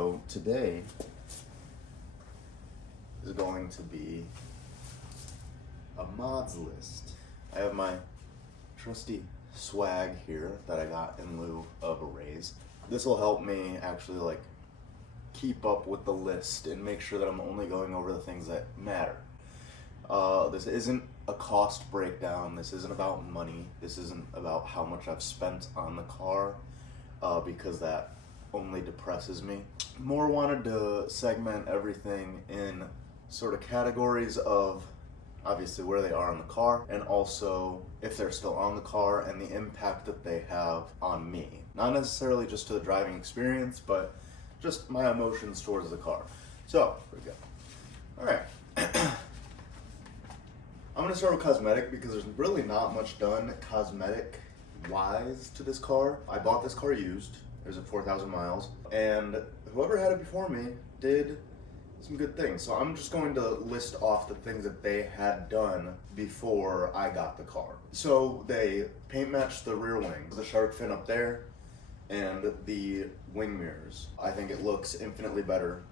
So today is going to be a mods list. I have my trusty swag here that I got in lieu of a raise. This will help me actually keep up with the list and make sure that I'm only going over the things that matter. This isn't a cost breakdown. This isn't about money. This isn't about how much I've spent on the car, because that only depresses me. More wanted to segment everything in sort of categories of obviously where they are in the car, and also if they're still on the car and the impact that they have on me. Not necessarily just to the driving experience, but just my emotions towards the car. So, here we go. Alright. I'm going to start with cosmetic because there's really not much done cosmetic-wise to this car. I bought this car used. It was at 4,000 miles. And whoever had it before me did some good things. So I'm just going to list off the things that they had done before I got the car. So they paint matched the rear wings, the shark fin up there, and the wing mirrors. I think it looks infinitely better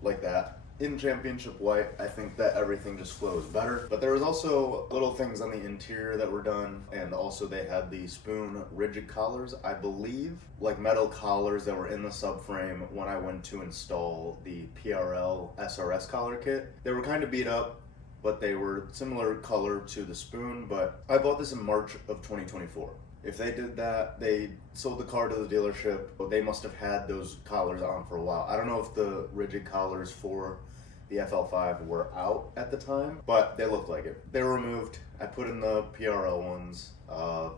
like that. In championship white, I think that everything just flows better. But there was also little things on the interior that were done, and also they had the spoon rigid collars, I believe, like metal collars that were in the subframe when I went to install the PRL SRS collar kit. They were kind of beat up, but they were similar color to the spoon, but I bought this in March of 2024. If they did that, they sold the car to the dealership, but they must have had those collars on for a while. I don't know if the rigid collars for the FL5 were out at the time, but they looked like it. They were removed. I put in the PRL ones. I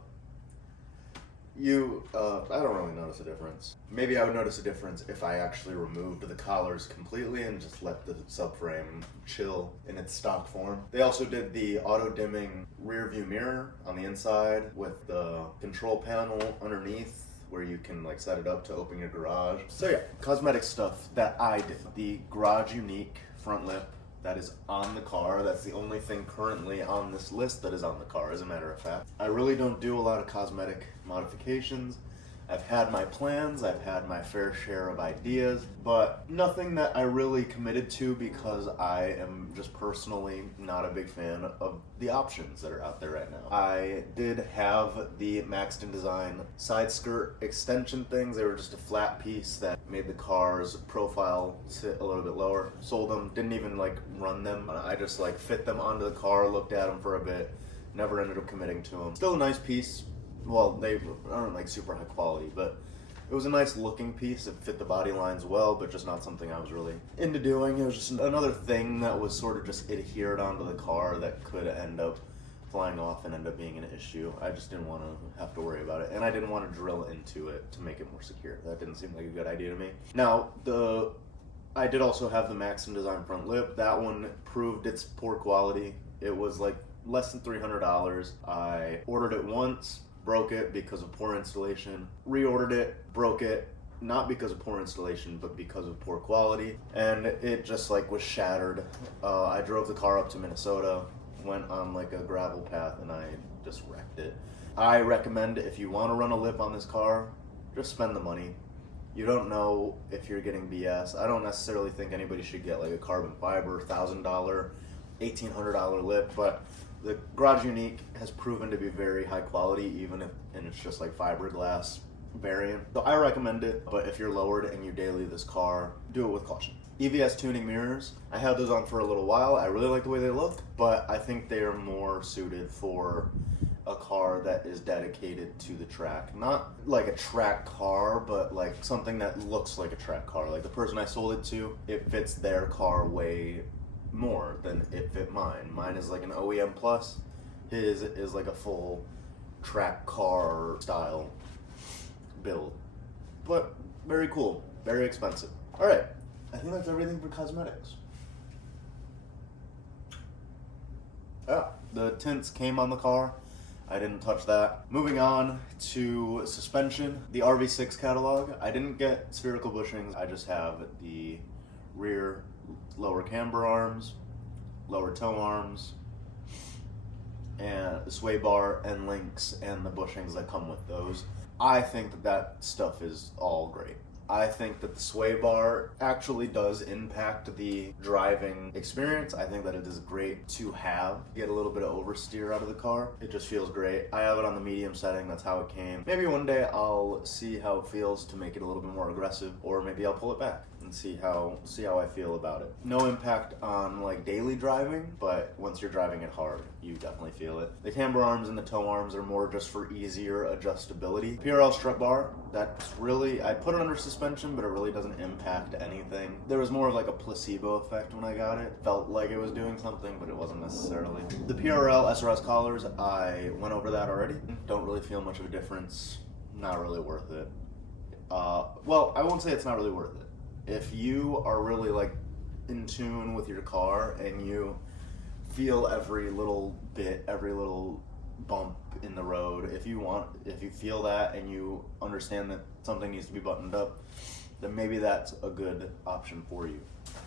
don't really notice a difference. Maybe I would notice a difference if I actually removed the collars completely and just let the subframe chill in its stock form. They also did the auto-dimming rear view mirror on the inside with the control panel underneath where you can set it up to open your garage. So yeah, cosmetic stuff that I did. The garage unique front lip that is on the car. That's the only thing currently on this list that is on the car, as a matter of fact. I really don't do a lot of cosmetic modifications. I've had my plans, I've had my fair share of ideas, but nothing that I really committed to because I am just personally not a big fan of the options that are out there right now. I did have the Maxton Design side skirt extension things. They were just a flat piece that made the car's profile sit a little bit lower. Sold them, didn't even run them. I just fit them onto the car, looked at them for a bit, never ended up committing to them. Still a nice piece. Well, they aren't super high quality, but it was a nice looking piece. It fit the body lines well, but just not something I was really into doing. It was just another thing that was sort of just adhered onto the car that could end up flying off and end up being an issue. I just didn't want to have to worry about it, and I didn't want to drill into it to make it more secure. That didn't seem like a good idea to me. Now, I did also have the Maxton Design front lip. That one proved its poor quality. It was less than $300. I ordered it once, broke it because of poor installation, reordered it, broke it, not because of poor installation, but because of poor quality, and it just was shattered. I drove the car up to Minnesota, went on a gravel path, and I just wrecked it. I recommend, if you want to run a lip on this car, just spend the money. You don't know if you're getting BS. I don't necessarily think anybody should get a carbon fiber $1,000, $1,800 lip, but the Garage Unique has proven to be very high quality, even if it's just fiberglass variant. So I recommend it, but if you're lowered and you daily this car, do it with caution. EVS tuning mirrors, I had those on for a little while. I really like the way they look, but I think they are more suited for a car that is dedicated to the track. Not like a track car, but something that looks like a track car. The person I sold it to, it fits their car way more than it fit mine. Mine is an OEM plus. His is a full track car style build. But very cool, very expensive. All right, I think that's everything for cosmetics. The tints came on the car. I didn't touch that. Moving on to suspension, the RV6 catalog. I didn't get spherical bushings. I just have the rear lower camber arms, lower toe arms, and the sway bar and links and the bushings that come with those. I think that stuff is all great. I think that the sway bar actually does impact the driving experience. I think that it is great to have. Get a little bit of oversteer out of the car. It just feels great. I have it on the medium setting. That's how it came. Maybe one day I'll see how it feels to make it a little bit more aggressive, or maybe I'll pull it back and see how I feel about it. No impact on like daily driving, but once you're driving it hard, you definitely feel it. The camber arms and the toe arms are more just for easier adjustability. PRL strut bar, that's really, I put it under suspension, but it really doesn't impact anything. There was more of like a placebo effect when I got it. Felt like it was doing something, but it wasn't necessarily. The PRL SRS collars, I went over that already. Don't really feel much of a difference. Not really worth it. Well, I won't say it's not really worth it. If you are really like in tune with your car and you feel every little bit, every little bump in the road, if you feel that and you understand that something needs to be buttoned up, then maybe that's a good option for you.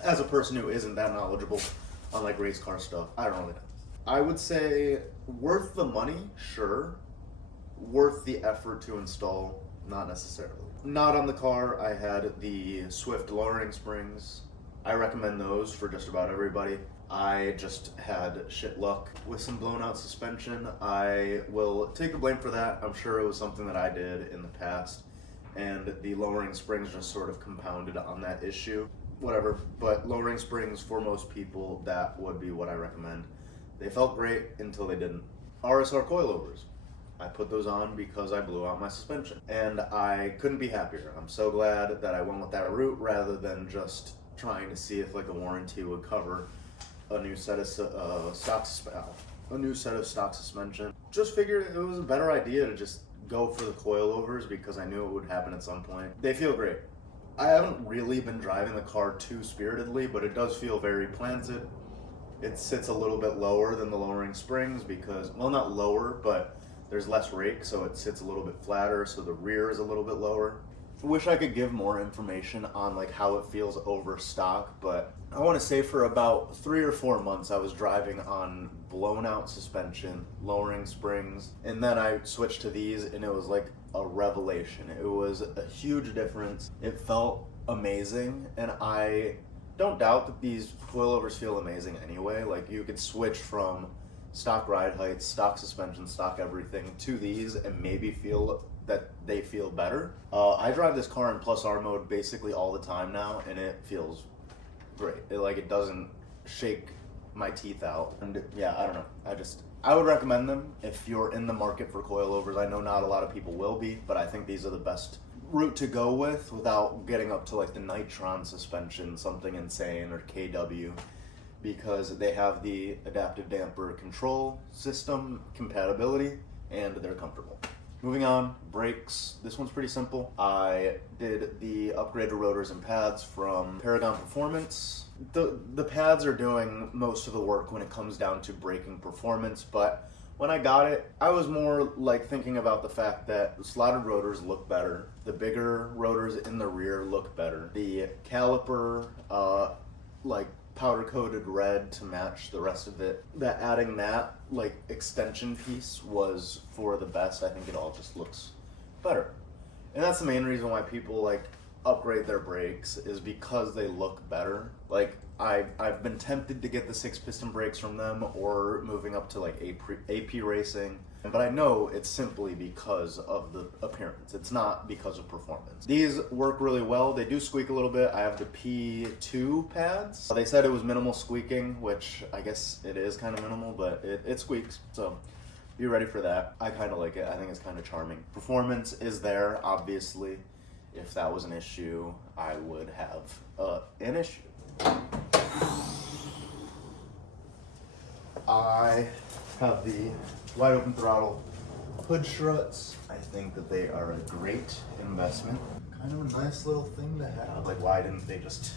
As a person who isn't that knowledgeable on like race car stuff, I don't really know. I would say worth the money, sure. Worth the effort to install, not necessarily. Not on the car, I had the Swift lowering springs. I recommend those for just about everybody. I just had shit luck with some blown out suspension. I will take the blame for that. I'm sure it was something that I did in the past, and the lowering springs just sort of compounded on that issue. Whatever, but lowering springs for most people, that would be what I recommend. They felt great until they didn't. RSR coilovers. I put those on because I blew out my suspension, and I couldn't be happier. I'm so glad that I went with that route rather than just trying to see if like a warranty would cover a new set of stock suspension. Just figured it was a better idea to just go for the coilovers because I knew it would happen at some point. They feel great. I haven't really been driving the car too spiritedly, but it does feel very planted. It sits a little bit lower than the lowering springs because, well, not lower, but there's less rake, so it sits a little bit flatter, so the rear is a little bit lower. I wish I could give more information on like how it feels over stock, but I want to say for about 3 or 4 months I was driving on blown out suspension, lowering springs, and then I switched to these and it was like a revelation. It was a huge difference. It felt amazing, and I don't doubt that these coilovers feel amazing anyway. Like you could switch from stock ride heights, stock suspension, stock everything to these and maybe feel that they feel better. I drive this car in plus R mode basically all the time now, and it feels great. It doesn't shake my teeth out. And yeah, I don't know. I would recommend them if you're in the market for coilovers. I know not a lot of people will be, but I think these are the best route to go with without getting up to like the Nitron suspension, something insane, or KW. Because they have the adaptive damper control system compatibility and they're comfortable. Moving on, brakes. This one's pretty simple. I did the upgraded rotors and pads from Paragon Performance. The pads are doing most of the work when it comes down to braking performance, but when I got it, I was more like thinking about the fact that the slotted rotors look better. The bigger rotors in the rear look better. The caliper, like powder coated red to match the rest of it. That adding that like extension piece was for the best. I think it all just looks better. And that's the main reason why people like upgrade their brakes, is because they look better. Like I've been tempted to get the 6-piston brakes from them or moving up to like AP Racing, but I know it's simply because of the appearance. It's not because of performance. These work really well. They do squeak a little bit. I have the P2 pads. They said it was minimal squeaking, which I guess it is kind of minimal, but it squeaks, so be ready for that. I kind of like it. I think it's kind of charming. Performance is there, obviously. If that was an issue, I would have an issue. I have the wide open throttle hood struts. I think that they are a great investment. Kind of a nice little thing to have. Like, why didn't they just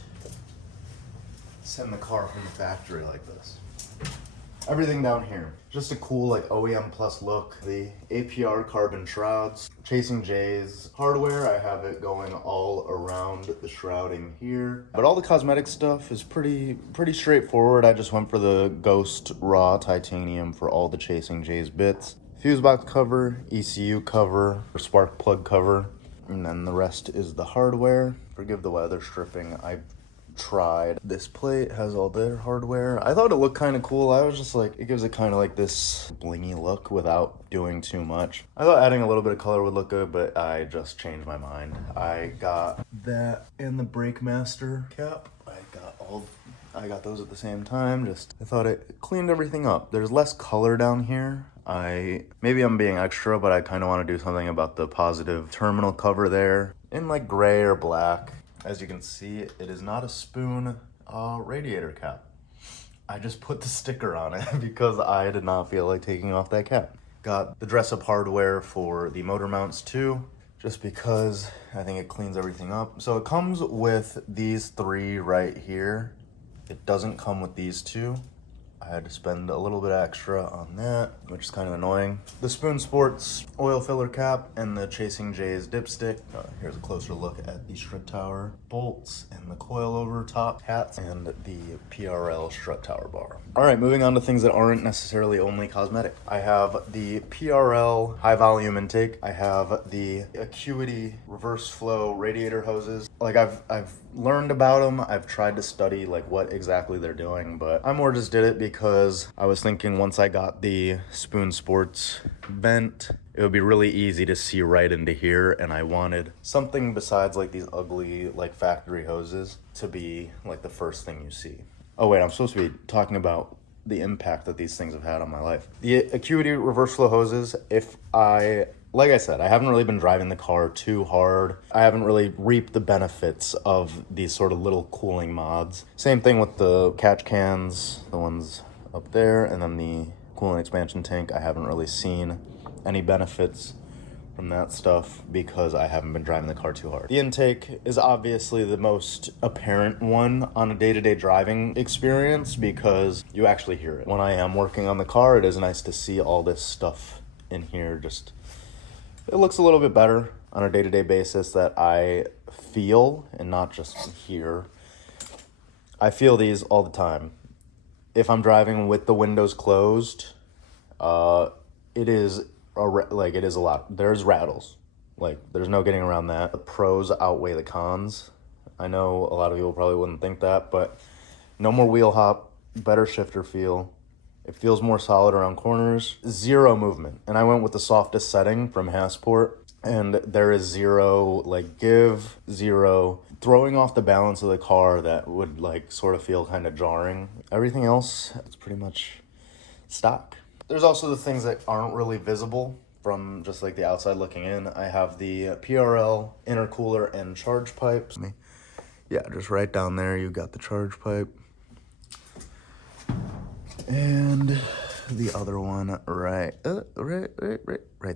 send the car from the factory like this? Everything down here, just a cool like OEM plus look. The APR carbon shrouds, Chasing J's hardware, I have it going all around the shrouding here. But all the cosmetic stuff is pretty straightforward. I just went for the Ghost Raw titanium for all the Chasing J's bits. Fuse box cover, ECU cover, spark plug cover. And then the rest is the hardware. Forgive the weather stripping. I tried. This plate has all their hardware. I thought it looked kind of cool. I was just like, it gives it kind of like this blingy look without doing too much. I thought adding a little bit of color would look good, but I just changed my mind. I got that and the Brake Master cap. I got those at the same time. I thought it cleaned everything up. There's less color down here. Maybe I'm being extra, but I kind of want to do something about the positive terminal cover there in like gray or black. As you can see, it is not a spoon radiator cap. I just put the sticker on it because I did not feel like taking off that cap. Got the dress-up hardware for the motor mounts too, just because I think it cleans everything up. So it comes with these 3 right here. It doesn't come with these 2. I had to spend a little bit extra on that, which is kind of annoying. The Spoon Sports oil filler cap and the Chasing J's dipstick. Here's a closer look at the strut tower bolts and the coilover top hats and the PRL strut tower bar. All right, moving on to things that aren't necessarily only cosmetic. I have the PRL high volume intake. I have the Acuity reverse flow radiator hoses. Like I've learned about them. I've tried to study like what exactly they're doing, but I more just did it because I was thinking once I got the Spoon Sports vent, it would be really easy to see right into here, and I wanted something besides like these ugly like factory hoses to be like the first thing you see. Oh wait, I'm supposed to be talking about the impact that these things have had on my life. The Acuity reverse flow hoses, like I said, I haven't really been driving the car too hard. I haven't really reaped the benefits of these sort of little cooling mods. Same thing with the catch cans, the ones up there, and then the coolant expansion tank. I haven't really seen any benefits from that stuff because I haven't been driving the car too hard. The intake is obviously the most apparent one on a day-to-day driving experience because you actually hear it. When I am working on the car, it is nice to see all this stuff in here. It looks a little bit better on a day-to-day basis that I feel and not just hear. I feel these all the time. If I'm driving with the windows closed, it is a lot. There's rattles. Like, there's no getting around that. The pros outweigh the cons. I know a lot of people probably wouldn't think that, but no more wheel hop, better shifter feel. It feels more solid around corners. 0 movement. And I went with the softest setting from Hassport, and there is 0 like give, 0 throwing off the balance of the car that would like sort of feel kind of jarring. Everything else is pretty much stock. There's also the things that aren't really visible from just like the outside looking in. I have the PRL intercooler and charge pipes. Yeah, just right down there you got the charge pipe. And the other one right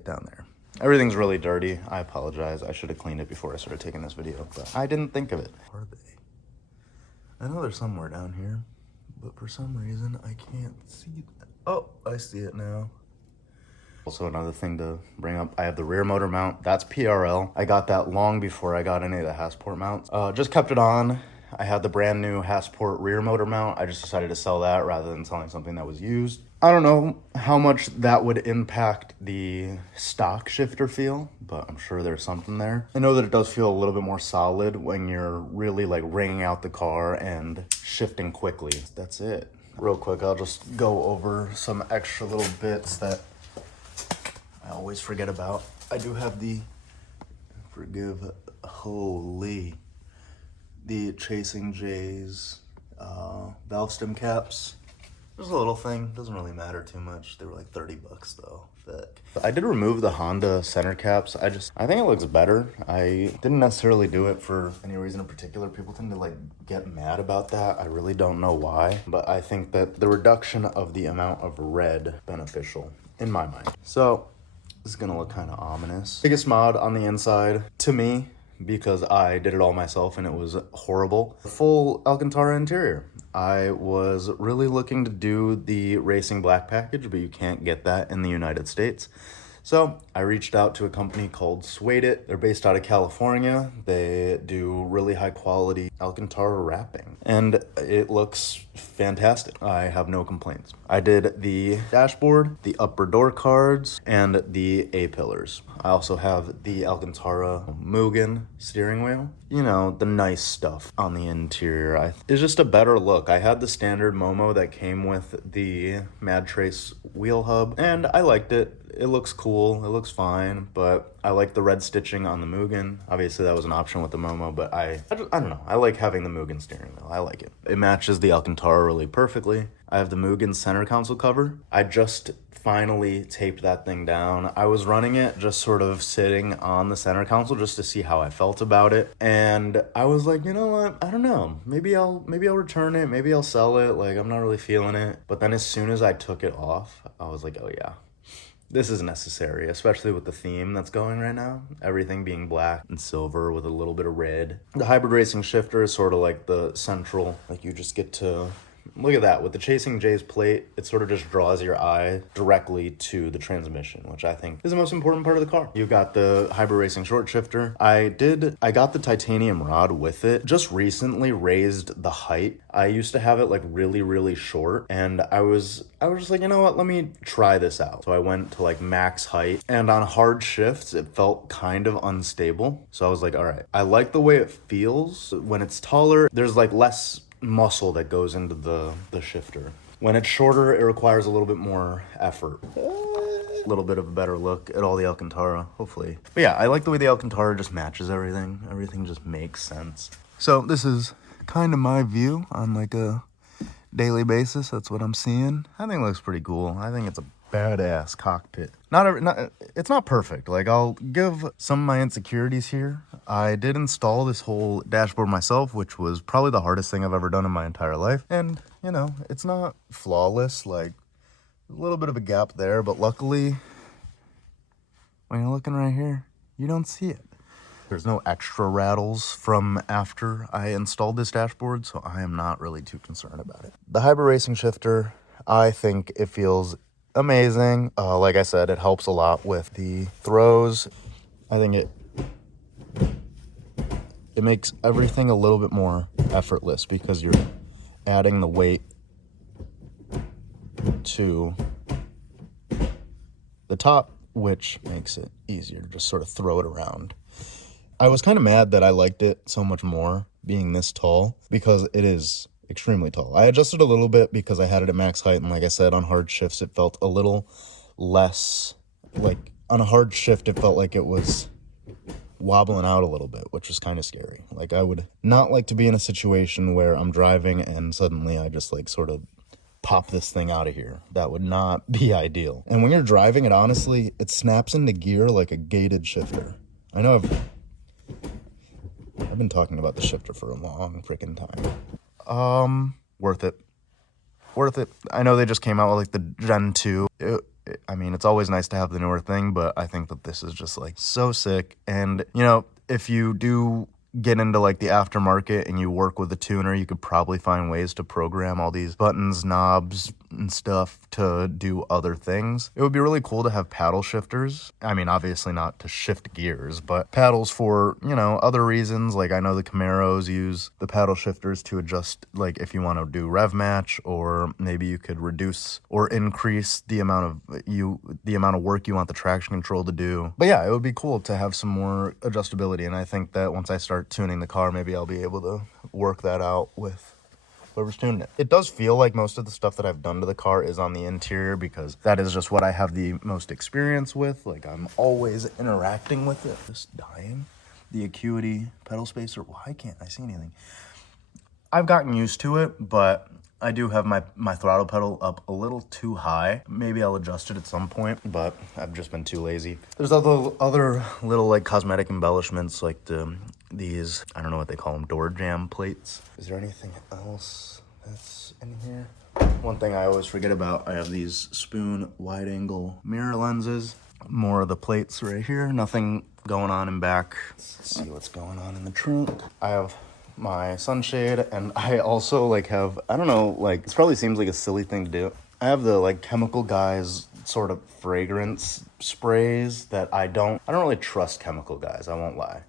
down there. Everything's really dirty. I apologize. I should have cleaned it before I started taking this video, but I didn't think of it. Are they? I know they're somewhere down here, but for some reason I can't see that. Oh, I see it now. Also, another thing to bring up, I have the rear motor mount. That's PRL. I got that long before I got any of the Hassport mounts. Just kept it on. I had the brand new Hassport rear motor mount. I just decided to sell that rather than selling something that was used. I don't know how much that would impact the stock shifter feel, but I'm sure there's something there. I know that it does feel a little bit more solid when you're really like ringing out the car and shifting quickly. That's it. Real quick, I'll just go over some extra little bits that I always forget about. I do have the, the Chasing J's valve stem caps. Just a little thing, doesn't really matter too much. They were like 30 bucks though. I did remove the Honda center caps. I think it looks better. I didn't necessarily do it for any reason in particular. People tend to like get mad about that. I really don't know why, but I think that the reduction of the amount of red beneficial in my mind. So this is gonna look kind of ominous. Biggest mod on the inside to me, because I did it all myself and it was horrible. Full Alcantara interior. I was really looking to do the racing black package, but you can't get that in the United States. So I reached out to a company called Suede It. They're based out of California. They do really high quality Alcantara wrapping, and it looks fantastic. I have no complaints. I did the dashboard, the upper door cards, and the A-pillars. I also have the Alcantara Mugen steering wheel. You know, the nice stuff on the interior. It's just a better look. I had the standard Momo that came with the Mad Trace wheel hub, and I liked it. It looks cool, it looks fine, but I like the red stitching on the Mugen. Obviously that was an option with the Momo, but I don't know. I like having the Mugen steering wheel. I like it. It matches the Alcantara really perfectly. I have the Mugen center console cover. I just finally taped that thing down. I was running it just sort of sitting on the center console just to see how I felt about it. And I was like, you know what? I don't know. Maybe I'll return it. Maybe I'll sell it. Like, I'm not really feeling it. But then as soon as I took it off, I was like, oh yeah. This is necessary, especially with the theme that's going right now. Everything being black and silver with a little bit of red. The hybrid racing shifter is sort of like the central, like you just get to, look at that. With the Chasing J's plate, it sort of just draws your eye directly to the transmission, which I think is the most important part of the car. You've got the hybrid racing short shifter. I got the titanium rod with it. Just recently raised the height. I used to have it like really, really short, and I was just like, you know what, let me try this out. So I went to like max height, and on hard shifts, it felt kind of unstable. So I was like, all right, I like the way it feels. When it's taller, there's like less muscle that goes into the shifter. When it's shorter, it requires a little bit more effort. A little bit of a better look at all the Alcantara, hopefully. But yeah, I like the way the Alcantara just matches everything. Everything just makes sense. So this is kind of my view on like a daily basis. That's what I'm seeing. I think it looks pretty cool. I think it's a badass cockpit. It's not perfect. Like, I'll give some of my insecurities here. I did install this whole dashboard myself, which was probably the hardest thing I've ever done in my entire life. And, you know, it's not flawless. Like, a little bit of a gap there, but luckily, when you're looking right here, you don't see it. There's no extra rattles from after I installed this dashboard, so I am not really too concerned about it. The hybrid racing shifter, I think it feels amazing. Like I said, it helps a lot with the throws. I think it makes everything a little bit more effortless because you're adding the weight to the top, which makes it easier to just sort of throw it around. I was kind of mad that I liked it so much more being this tall because it is extremely tall. I adjusted a little bit because I had it at max height, and like I said, on hard shifts it felt a little less, like on a hard shift it felt like it was wobbling out a little bit, which was kind of scary. Like, I would not like to be in a situation where I'm driving and suddenly I just like sort of pop this thing out of here. That would not be ideal. And when you're driving it, honestly, it snaps into gear like a gated shifter. I know I've been talking about the shifter for a long freaking time. Worth it. Worth it. I know they just came out with like the Gen 2. I mean, it's always nice to have the newer thing, but I think that this is just like so sick. And, you know, if you do get into like the aftermarket and you work with a tuner, you could probably find ways to program all these buttons, knobs, and stuff to do other things. It would be really cool to have paddle shifters. I mean, obviously not to shift gears, but paddles for, you know, other reasons. Like, I know the Camaros use the paddle shifters to adjust, like if you want to do rev match, or maybe you could reduce or increase the amount of work you want the traction control to do. But yeah, it would be cool to have some more adjustability, and I think that once I start tuning the car, maybe I'll be able to work that out with whoever's tuning it. It does feel like most of the stuff that I've done to the car is on the interior because that is just what I have the most experience with. Like, I'm always interacting with it. Just dying. The Acuity pedal spacer. Why can't I see anything? I've gotten used to it, but I do have my throttle pedal up a little too high. Maybe I'll adjust it at some point, but I've just been too lazy. There's other little like cosmetic embellishments, like these, I don't know what they call them, door jamb plates. Is there anything else that's in here? One thing I always forget about, I have these Spoon wide angle mirror lenses. More of the plates right here. Nothing going on in back. Let's see what's going on in the trunk. I have my sunshade, and I also like have, I don't know, like, this probably seems like a silly thing to do. I have the like Chemical Guys sort of fragrance sprays that I don't really trust chemical guys, I won't lie.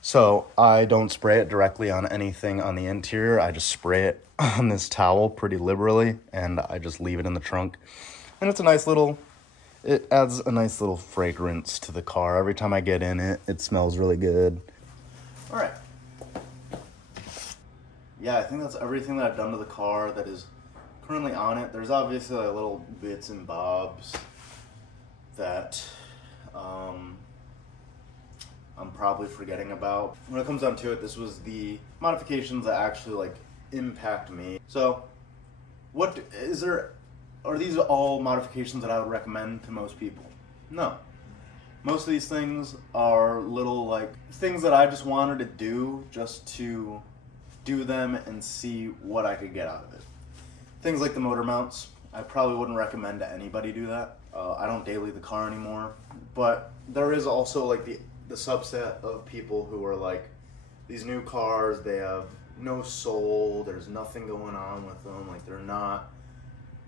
So I don't spray it directly on anything on the interior. I just spray it on this towel pretty liberally, and I just leave it in the trunk. And it's a nice little, it adds a nice little fragrance to the car. Every time I get in it, it smells really good. All right. Yeah, I think that's everything that I've done to the car that is currently on it. There's obviously like little bits and bobs that I'm probably forgetting about. When it comes down to it, this was the modifications that actually like impact me. So are these all modifications that I would recommend to most people? No. Most of these things are little like things that I just wanted to do just to do them and see what I could get out of it. Things like the motor mounts, I probably wouldn't recommend to anybody do that. I don't daily the car anymore, but there is also like the subset of people who are like, these new cars, they have no soul, there's nothing going on with them, like they're not,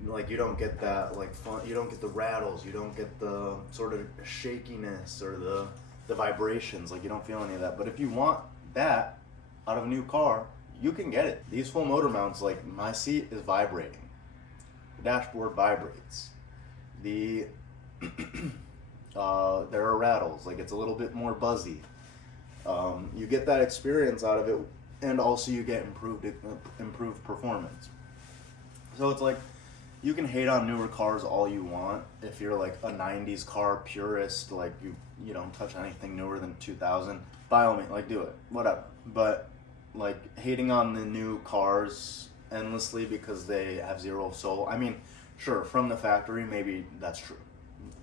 like you don't get that like fun, you don't get the rattles, you don't get the sort of shakiness or the vibrations, like you don't feel any of that. But if you want that out of a new car, you can get it. These full motor mounts, like my seat is vibrating, the dashboard vibrates, there are rattles, like it's a little bit more buzzy. You get that experience out of it, and also you get improved performance. So it's like, you can hate on newer cars all you want if you're like a 90s car purist, like you don't touch anything newer than 2000, by all means, like do it, whatever. But like hating on the new cars endlessly because they have zero soul, I mean, sure, from the factory, maybe that's true.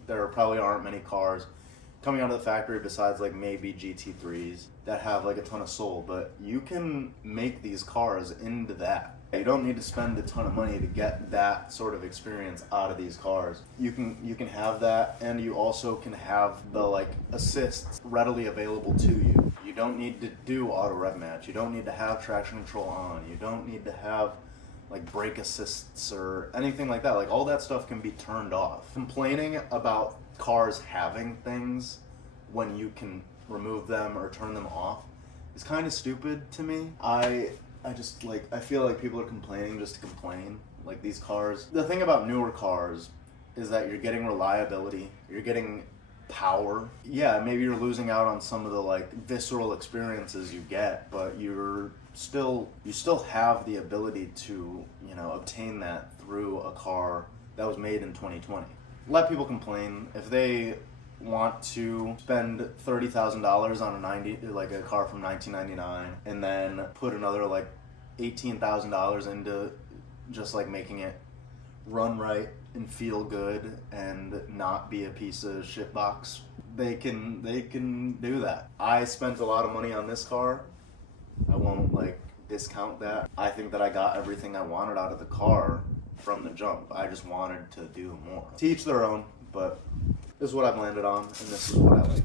There probably aren't many cars coming out of the factory besides like maybe GT3s that have like a ton of soul, but you can make these cars into that. You don't need to spend a ton of money to get that sort of experience out of these cars. You can have that, and you also can have the like assists readily available to you. You don't need to do auto rev match. You don't need to have traction control on. You don't need to have like brake assists or anything like that. Like all that stuff can be turned off. Complaining about cars having things when you can remove them or turn them off is kind of stupid to me. I just like, I feel like people are complaining just to complain. Like these cars, the thing about newer cars is that you're getting reliability, you're getting power. Yeah, maybe you're losing out on some of the like visceral experiences you get, but you still have the ability to, you know, obtain that through a car that was made in 2020. Let people complain. If they want to spend $30,000 on a car from 1999 and then put another like $18,000 into just like making it run right and feel good and not be a piece of shit box, they can do that. I spent a lot of money on this car. I won't like discount that. I think that I got everything I wanted out of the car from the jump. I just wanted to do more. To each their own, but this is what I've landed on, and this is what I like.